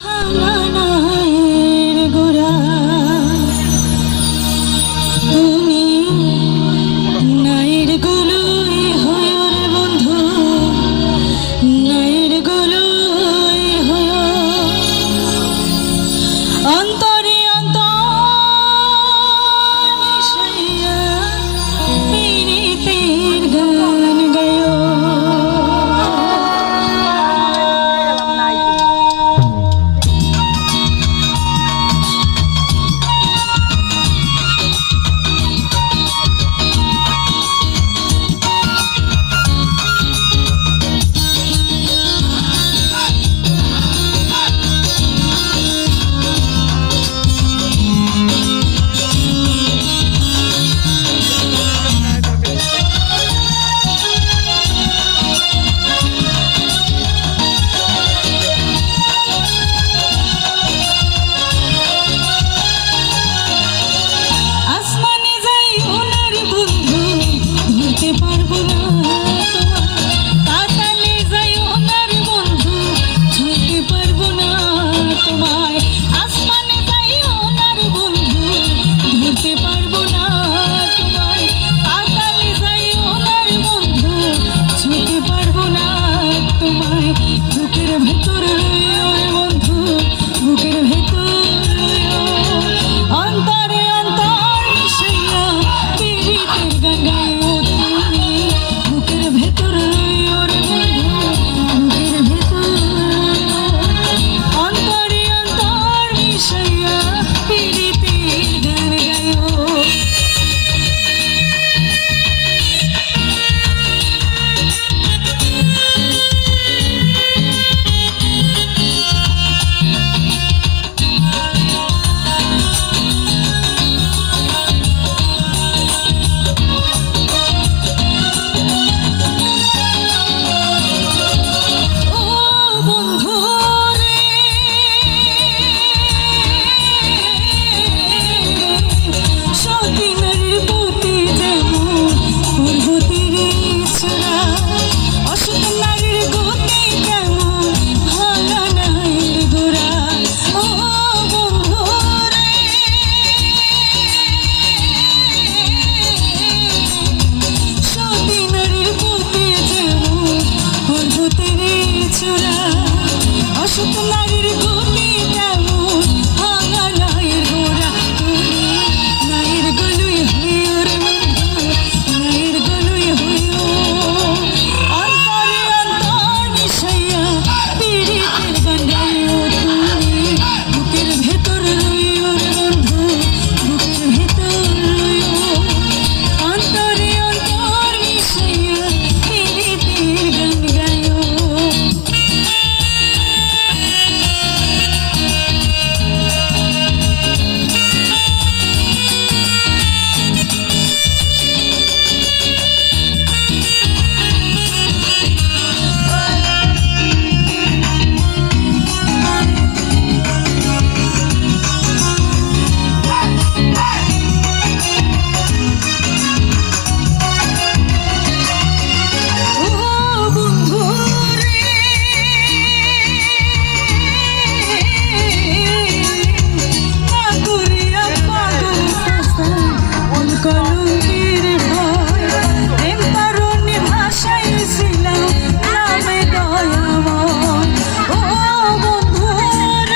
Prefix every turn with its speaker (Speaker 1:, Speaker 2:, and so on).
Speaker 1: Hello.